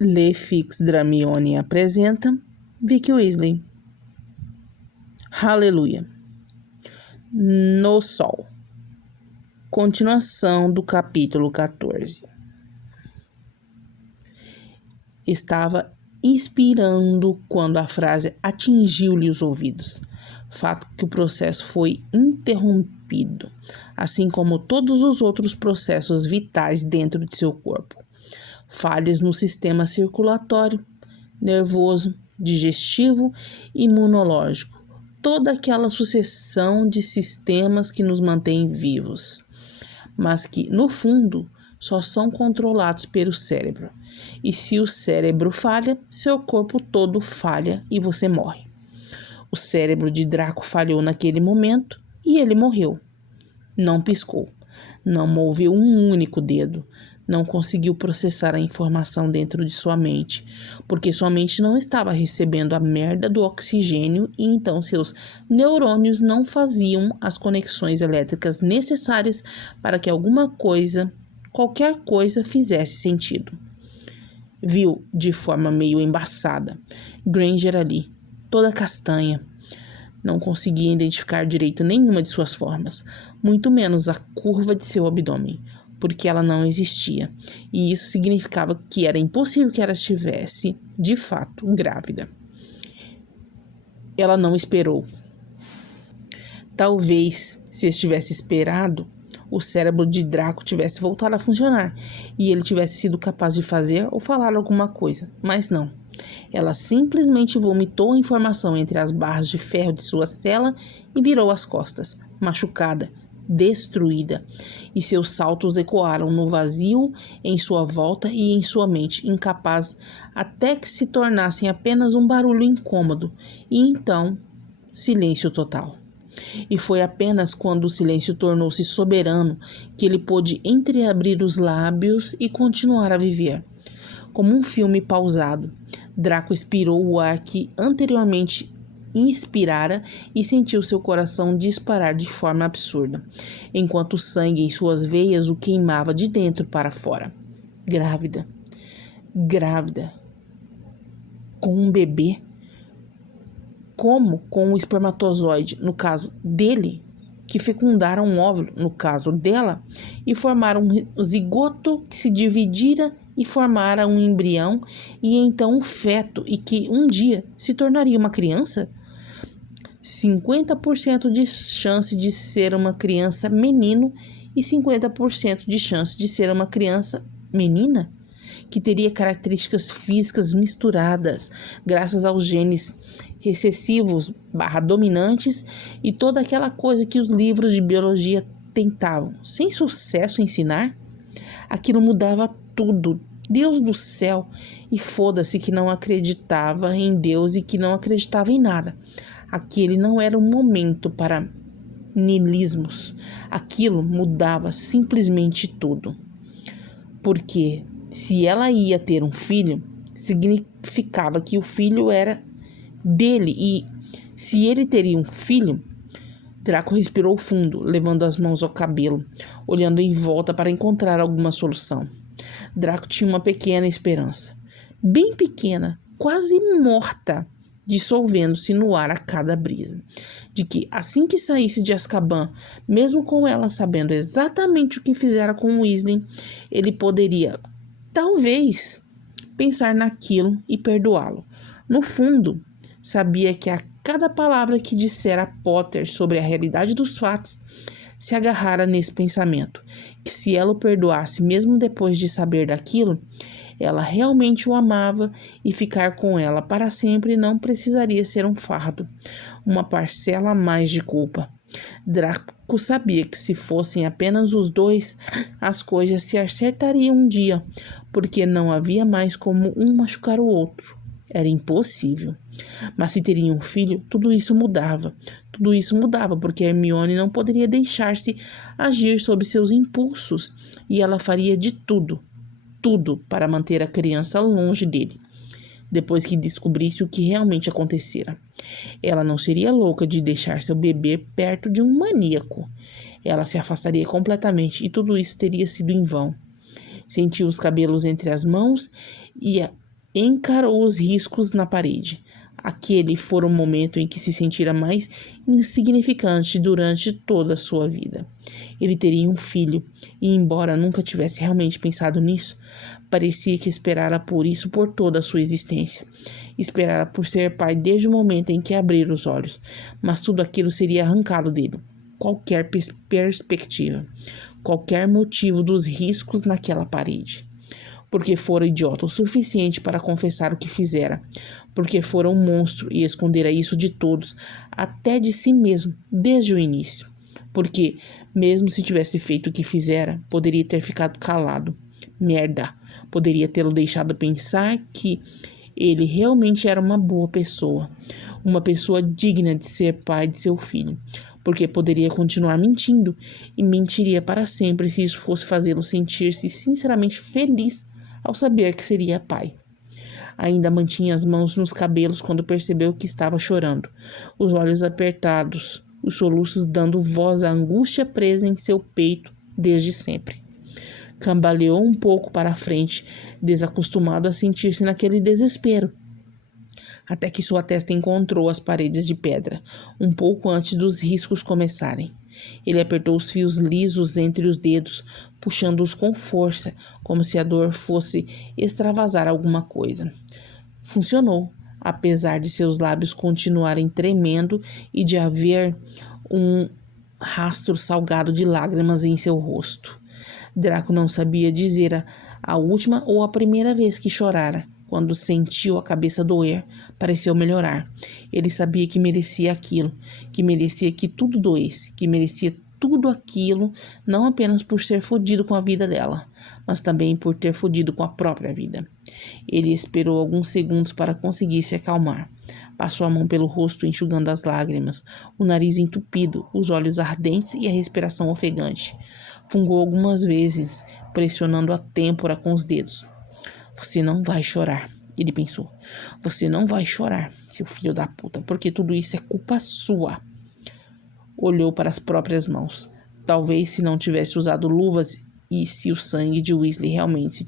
Le Fix Dramione apresenta Vicky Weasley. Aleluia. No Sol. Continuação do capítulo 14. Estava inspirando quando a frase atingiu-lhe os ouvidos. Fato que o processo foi interrompido, assim como todos os outros processos vitais dentro de seu corpo. Falhas no sistema circulatório, nervoso, digestivo e imunológico. Toda aquela sucessão de sistemas que nos mantém vivos, mas que, no fundo, só são controlados pelo cérebro. E se o cérebro falha, seu corpo todo falha e você morre. O cérebro de Draco falhou naquele momento e ele morreu. Não piscou, não moveu um único dedo, não conseguiu processar a informação dentro de sua mente, porque sua mente não estava recebendo a merda do oxigênio e então seus neurônios não faziam as conexões elétricas necessárias para que alguma coisa, qualquer coisa, fizesse sentido. Viu de forma meio embaçada Granger ali, toda castanha. Não conseguia identificar direito nenhuma de suas formas, muito menos a curva de seu abdômen, porque ela não existia, e isso significava que era impossível que ela estivesse, de fato, grávida. Ela não esperou. Talvez, se estivesse esperado, o cérebro de Draco tivesse voltado a funcionar, e ele tivesse sido capaz de fazer ou falar alguma coisa, mas não. Ela simplesmente vomitou a informação entre as barras de ferro de sua cela e virou as costas, machucada, destruída, e seus saltos ecoaram no vazio em sua volta e em sua mente, incapaz até que se tornassem apenas um barulho incômodo, e então, silêncio total. E foi apenas quando o silêncio tornou-se soberano que ele pôde entreabrir os lábios e continuar a viver. Como um filme pausado, Draco expirou o ar que anteriormente inspirara e sentiu seu coração disparar de forma absurda, enquanto o sangue em suas veias o queimava de dentro para fora. Grávida. Com um bebê. Como com um espermatozoide, no caso dele, que fecundaram um óvulo, no caso dela, e formaram um zigoto que se dividira e formara um embrião e então um feto e que um dia se tornaria uma criança? 50% de chance de ser uma criança menino e 50% de chance de ser uma criança menina, que teria características físicas misturadas graças aos genes recessivos / dominantes e toda aquela coisa que os livros de biologia tentavam, sem sucesso, ensinar. Aquilo mudava tudo. Deus do céu! E foda-se que não acreditava em Deus e que não acreditava em nada. Aquele não era um momento para niilismos. Aquilo mudava simplesmente tudo. Porque se ela ia ter um filho, significava que o filho era dele, e se ele teria um filho... Draco respirou fundo, levando as mãos ao cabelo, olhando em volta para encontrar alguma solução. Draco tinha uma pequena esperança, bem pequena, quase morta, dissolvendo-se no ar a cada brisa, de que assim que saísse de Azkaban, mesmo com ela sabendo exatamente o que fizera com Weasley, ele poderia, talvez, pensar naquilo e perdoá-lo. No fundo, sabia que a cada palavra que dissera a Potter sobre a realidade dos fatos se agarrara nesse pensamento, que se ela o perdoasse mesmo depois de saber daquilo, ela realmente o amava e ficar com ela para sempre não precisaria ser um fardo, uma parcela a mais de culpa. Draco sabia que se fossem apenas os dois, as coisas se acertariam um dia, porque não havia mais como um machucar o outro. Era impossível. Mas se teriam um filho, tudo isso mudava. Tudo isso mudava, porque Hermione não poderia deixar-se agir sob seus impulsos, e ela faria de tudo para manter a criança longe dele, depois que descobrisse o que realmente acontecera. Ela não seria louca de deixar seu bebê perto de um maníaco. Ela se afastaria completamente, e tudo isso teria sido em vão. Sentiu os cabelos entre as mãos e encarou os riscos na parede. Aquele fora o momento em que se sentira mais insignificante durante toda a sua vida. Ele teria um filho, e embora nunca tivesse realmente pensado nisso, parecia que esperara por isso por toda a sua existência. Esperara por ser pai desde o momento em que abriu os olhos, mas tudo aquilo seria arrancado dele. Qualquer perspectiva, qualquer motivo dos riscos naquela parede. Porque fora idiota o suficiente para confessar o que fizera, porque fora um monstro e escondera isso de todos, até de si mesmo, desde o início. Porque, mesmo se tivesse feito o que fizera, poderia ter ficado calado. Merda! Poderia tê-lo deixado pensar que ele realmente era uma boa pessoa, uma pessoa digna de ser pai de seu filho, porque poderia continuar mentindo e mentiria para sempre se isso fosse fazê-lo sentir-se sinceramente feliz ao saber que seria pai. Ainda mantinha as mãos nos cabelos quando percebeu que estava chorando, os olhos apertados, os soluços dando voz à angústia presa em seu peito desde sempre. Cambaleou um pouco para a frente, desacostumado a sentir-se naquele desespero, até que sua testa encontrou as paredes de pedra, um pouco antes dos riscos começarem. Ele apertou os fios lisos entre os dedos, puxando-os com força, como se a dor fosse extravasar alguma coisa. Funcionou, apesar de seus lábios continuarem tremendo e de haver um rastro salgado de lágrimas em seu rosto. Draco não sabia dizer a última ou a primeira vez que chorara. Quando sentiu a cabeça doer, pareceu melhorar. Ele sabia que merecia aquilo, que merecia que tudo doesse, que merecia tudo aquilo, não apenas por ser fodido com a vida dela, mas também por ter fodido com a própria vida. Ele esperou alguns segundos para conseguir se acalmar. Passou a mão pelo rosto, enxugando as lágrimas, o nariz entupido, os olhos ardentes e a respiração ofegante. Fungou algumas vezes, pressionando a têmpora com os dedos. Você não vai chorar, ele pensou. Você não vai chorar, seu filho da puta, porque tudo isso é culpa sua. Olhou para as próprias mãos. Talvez se não tivesse usado luvas e se o sangue de Weasley realmente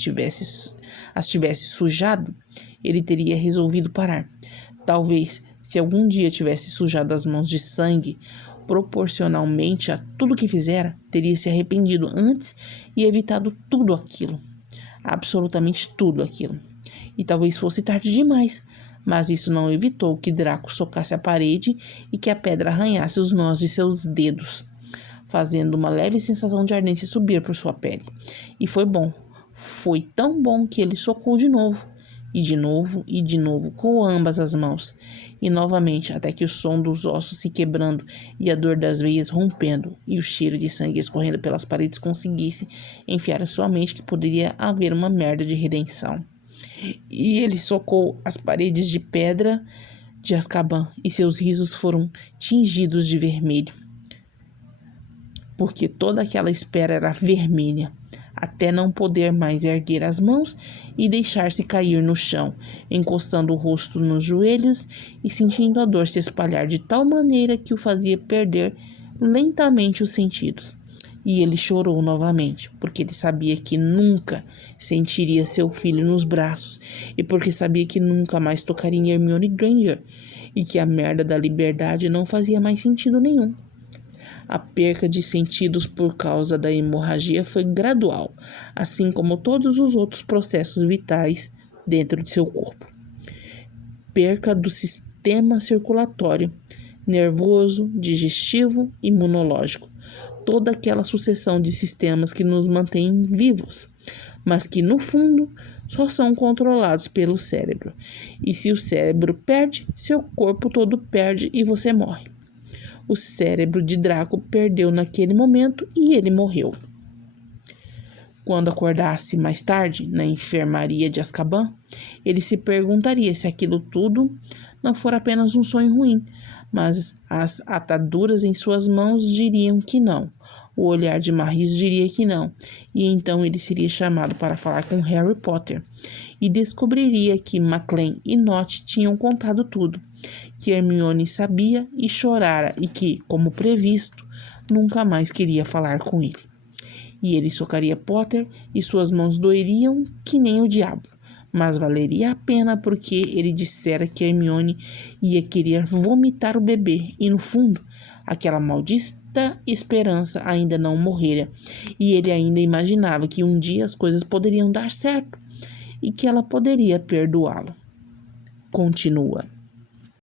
as tivesse sujado, ele teria resolvido parar. Talvez, se algum dia tivesse sujado as mãos de sangue, proporcionalmente a tudo que fizera, teria se arrependido antes e evitado tudo aquilo. Absolutamente tudo aquilo. E talvez fosse tarde demais, mas isso não evitou que Draco socasse a parede e que a pedra arranhasse os nós de seus dedos, fazendo uma leve sensação de ardência subir por sua pele. E foi bom. Foi tão bom que ele socou de novo, e de novo, e de novo, com ambas as mãos. E novamente, até que o som dos ossos se quebrando e a dor das veias rompendo e o cheiro de sangue escorrendo pelas paredes conseguisse enfiar a sua mente que poderia haver uma merda de redenção. E ele socou as paredes de pedra de Azkaban e seus risos foram tingidos de vermelho. Porque toda aquela espera era vermelha, até não poder mais erguer as mãos e deixar-se cair no chão, encostando o rosto nos joelhos e sentindo a dor se espalhar de tal maneira que o fazia perder lentamente os sentidos. E ele chorou novamente, porque ele sabia que nunca sentiria seu filho nos braços, e porque sabia que nunca mais tocaria em Hermione Granger, e que a merda da liberdade não fazia mais sentido nenhum. A perca de sentidos por causa da hemorragia foi gradual, assim como todos os outros processos vitais dentro de seu corpo. Perca do sistema circulatório, nervoso, digestivo e imunológico. Toda aquela sucessão de sistemas que nos mantém vivos, mas que, no fundo, só são controlados pelo cérebro. E se o cérebro perde, seu corpo todo perde e você morre. O cérebro de Draco perdeu naquele momento e ele morreu. Quando acordasse mais tarde, na enfermaria de Azkaban, ele se perguntaria se aquilo tudo não for apenas um sonho ruim, mas as ataduras em suas mãos diriam que não. O olhar de Maris diria que não, e então ele seria chamado para falar com Harry Potter, e descobriria que Maclean e Nott tinham contado tudo, que Hermione sabia e chorara, e que, como previsto, nunca mais queria falar com ele. E ele socaria Potter, e suas mãos doeriam que nem o diabo, mas valeria a pena porque ele dissera que Hermione ia querer vomitar o bebê e, no fundo, aquela maldita esperança ainda não morrera e ele ainda imaginava que um dia as coisas poderiam dar certo e que ela poderia perdoá-lo. Continua.